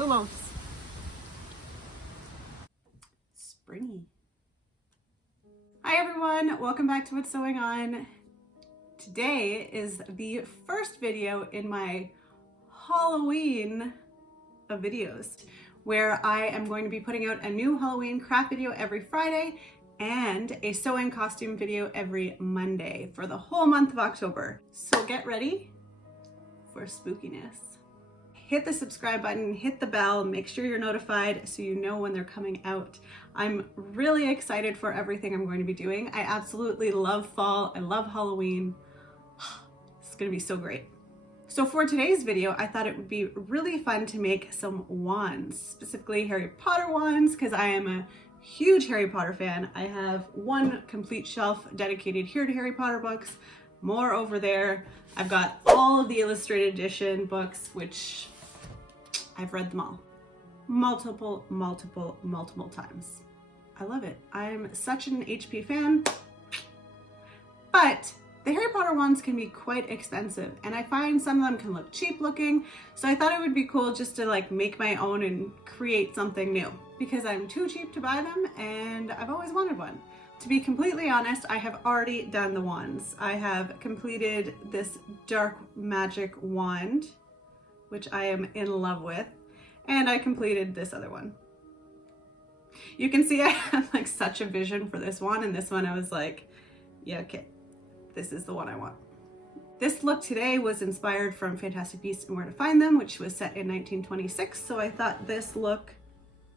Lumos. Springy. Hi everyone, welcome back to What's Sewing On. Today is the first video in my Haul-O-Ween of videos, where I am going to be putting out a new Halloween craft video every Friday and a sewing costume video every Monday for the whole month of October. So get ready for spookiness. Hit the subscribe button, hit the bell, make sure you're notified so you know when they're coming out. I'm really excited for everything I'm going to be doing. I absolutely love fall. I love Halloween. It's gonna be so great. So for today's video, I thought it would be really fun to make some wands, specifically Harry Potter wands, because I am a huge Harry Potter fan. I have one complete shelf dedicated here to Harry Potter books, more over there. I've got all of the illustrated edition books, which I've read them all multiple times. I love it. I'm such an HP fan, but the Harry Potter ones can be quite expensive, and I find some of them can look cheap looking, so I thought it would be cool just to like make my own and create something new, because I'm too cheap to buy them and I've always wanted one. To be completely honest, I have already done the wands. I have completed this dark magic wand, which I am in love with, and I completed this other one. You can see I have like such a vision for this one, and this one I was like, yeah, okay, this is the one I want. This look today was inspired from Fantastic Beasts and Where to Find Them, which was set in 1926, so I thought this look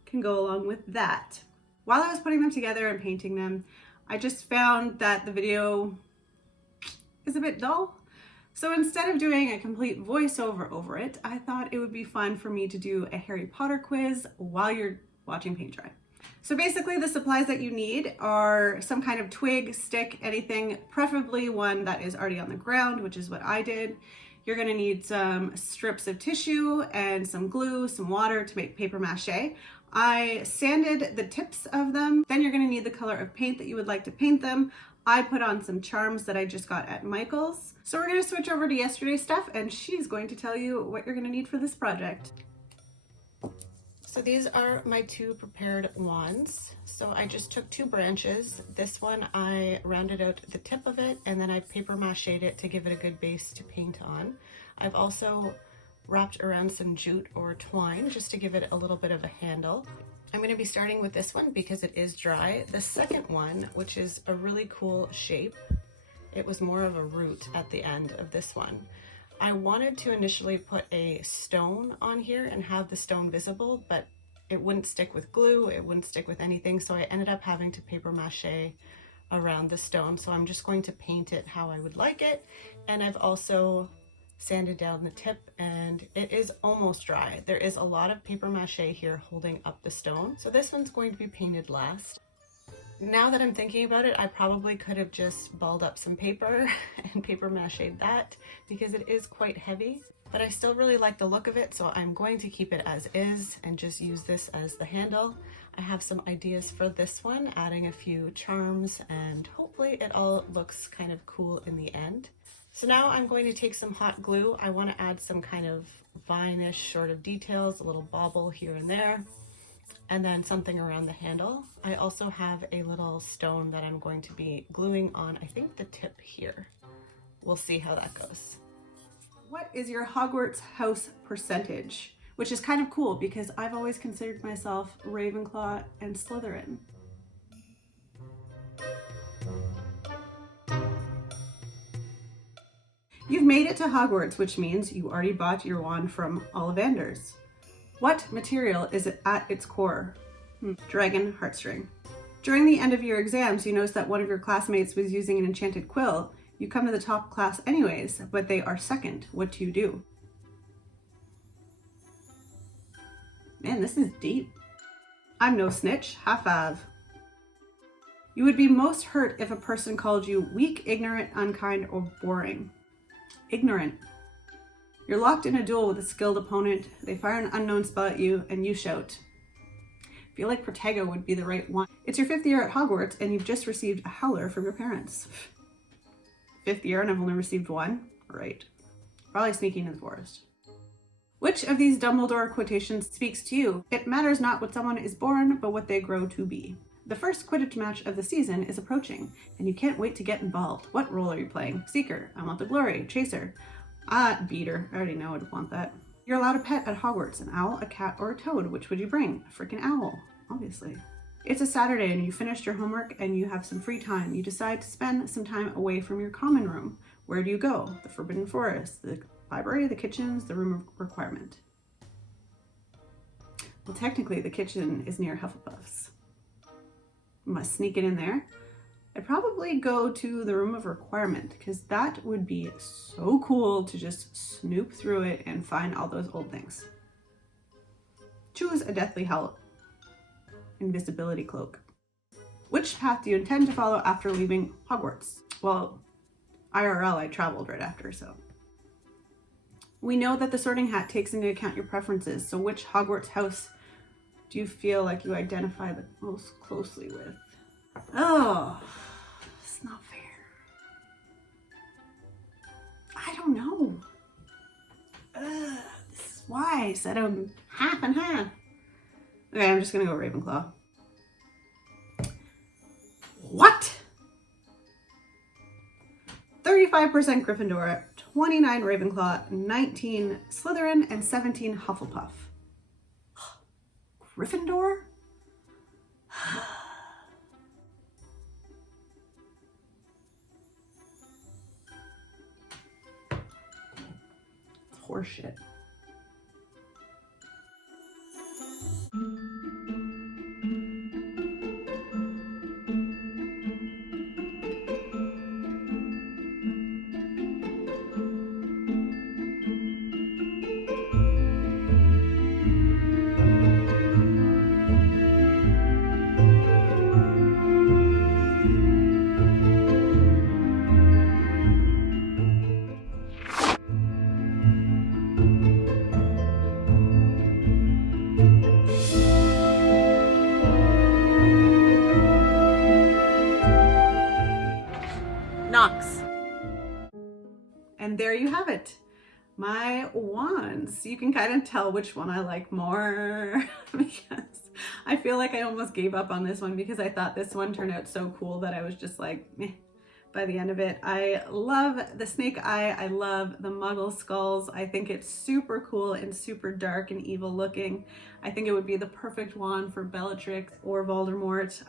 can go along with that. While I was putting them together and painting them, I just found that the video is a bit dull. So instead of doing a complete voiceover over it, I thought it would be fun for me to do a Harry Potter quiz while you're watching paint dry. So basically the supplies that you need are some kind of twig, stick, anything, preferably one that is already on the ground, which is what I did. You're gonna need some strips of tissue and some glue, some water to make paper mache. I sanded the tips of them. Then you're gonna need the color of paint that you would like to paint them. I put on some charms that I just got at Michael's. So we're gonna switch over to yesterday's stuff, and she's going to tell you what you're gonna need for this project. So these are my two prepared wands. So I just took two branches. This one I rounded out the tip of it, and then I paper mache'd it to give it a good base to paint on. I've also wrapped around some jute or twine just to give it a little bit of a handle. I'm going to be starting with this one because it is dry. The second one, which is a really cool shape, it was more of a root at the end of this one. I wanted to initially put a stone on here and have the stone visible, but it wouldn't stick with glue, it wouldn't stick with anything, so I ended up having to paper mache around the stone. So I'm just going to paint it how I would like it, and I've also sanded down the tip, and it is almost dry. There is a lot of paper mache here holding up the stone, so this one's going to be painted last. Now that I'm thinking about it, I probably could have just balled up some paper and paper mache'd that, because it is quite heavy, but I still really like the look of it, so I'm going to keep it as is and just use this as the handle. I have some ideas for this one, adding a few charms, and hopefully it all looks kind of cool in the end. So now I'm going to take some hot glue. I want to add some kind of vine-ish sort of details, a little bobble here and there, and then something around the handle. I also have a little stone that I'm going to be gluing on, I think the tip here. We'll see how that goes. What is your Hogwarts house percentage? Which is kind of cool because I've always considered myself Ravenclaw and Slytherin. You've made it to Hogwarts, which means you already bought your wand from Ollivander's. What material is it at its core? Dragon heartstring. During the end of your exams, you notice that one of your classmates was using an enchanted quill. You come to the top class anyways, but they are second. What do you do? Man, this is deep. I'm no snitch. High five. You would be most hurt if a person called you weak, ignorant, unkind, or boring. Ignorant. You're locked in a duel with a skilled opponent. They fire an unknown spell at you, and you shout. I feel like Protego would be the right one. It's your 5th year at Hogwarts, and you've just received a howler from your parents. 5th year, and I've only received one? Right. Probably sneaking in the forest. Which of these Dumbledore quotations speaks to you? It matters not what someone is born, but what they grow to be. The first Quidditch match of the season is approaching, and you can't wait to get involved. What role are you playing? Seeker. I want the glory. Chaser. Beater. I already know I'd want that. You're allowed a pet at Hogwarts. An owl, a cat, or a toad. Which would you bring? A freaking owl. Obviously. It's a Saturday and you finished your homework and you have some free time. You decide to spend some time away from your common room. Where do you go? The Forbidden Forest, the library, the kitchens, the room of requirement. Well, technically the kitchen is near Hufflepuff's. Must sneak it in there. I'd probably go to the room of requirement because that would be so cool to just snoop through it and find all those old things. Choose a Deathly Hallow invisibility cloak. Which path do you intend to follow after leaving Hogwarts? Well, IRL, I traveled right after, so. We know that the Sorting Hat takes into account your preferences, so which Hogwarts house do you feel like you identify the most closely with? Oh, it's not fair. I don't know. This is why I said I'm half and half. Okay, I'm just gonna go Ravenclaw. What? 35% Gryffindor, 29 Ravenclaw, 19 Slytherin, and 17 Hufflepuff. Gryffindor? Horseshit. Knox. And there you have it. My wands. You can kind of tell which one I like more because I feel like I almost gave up on this one because I thought this one turned out so cool that I was just like, meh. By the end of it. I love the snake eye. I love the muggle skulls. I think it's super cool and super dark and evil looking. I think it would be the perfect wand for Bellatrix or Voldemort.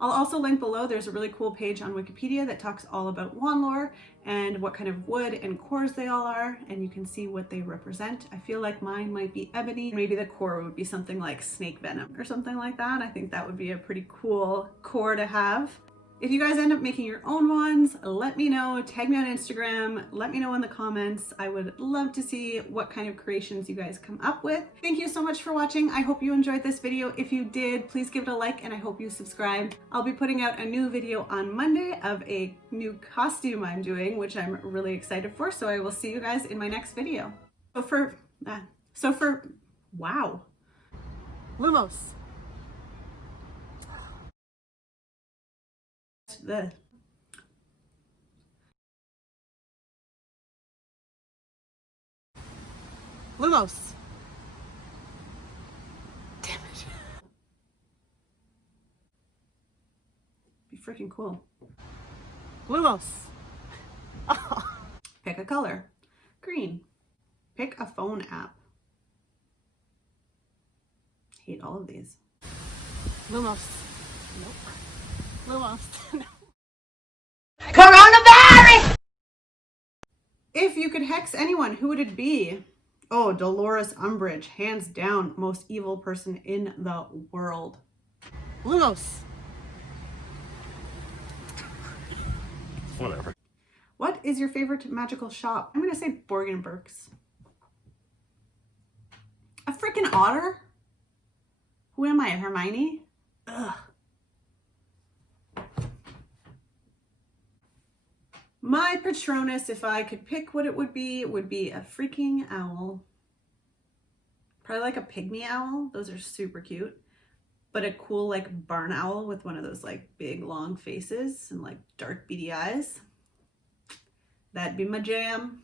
I'll also link below. There's a really cool page on Wikipedia that talks all about wand lore and what kind of wood and cores they all are, and you can see what they represent. I feel like mine might be ebony. Maybe the core would be something like snake venom or something like that. I think that would be a pretty cool core to have. If you guys end up making your own wands, let me know. Tag me on Instagram. Let me know in the comments. I would love to see what kind of creations you guys come up with. Thank you so much for watching. I hope you enjoyed this video. If you did, please give it a like and I hope you subscribe. I'll be putting out a new video on Monday of a new costume I'm doing, which I'm really excited for. So I will see you guys in my next video. Wow. Lumos. The Lumos. Damn it. Be freaking cool. Lumos. Oh. Pick a color. Green. Pick a phone app. Hate all of these. Lumos. Nope. Lumos. No. Coronavirus! If you could hex anyone, who would it be? Oh, Dolores Umbridge, hands down, most evil person in the world. Lumos. Whatever. What is your favorite magical shop? I'm gonna say Borgin Burke's. A freaking otter? Who am I, Hermione? Ugh. My Patronus, if I could pick what it would be a freaking owl. Probably like a pygmy owl. Those are super cute. But a cool like barn owl with one of those like big long faces and like dark beady eyes. That'd be my jam.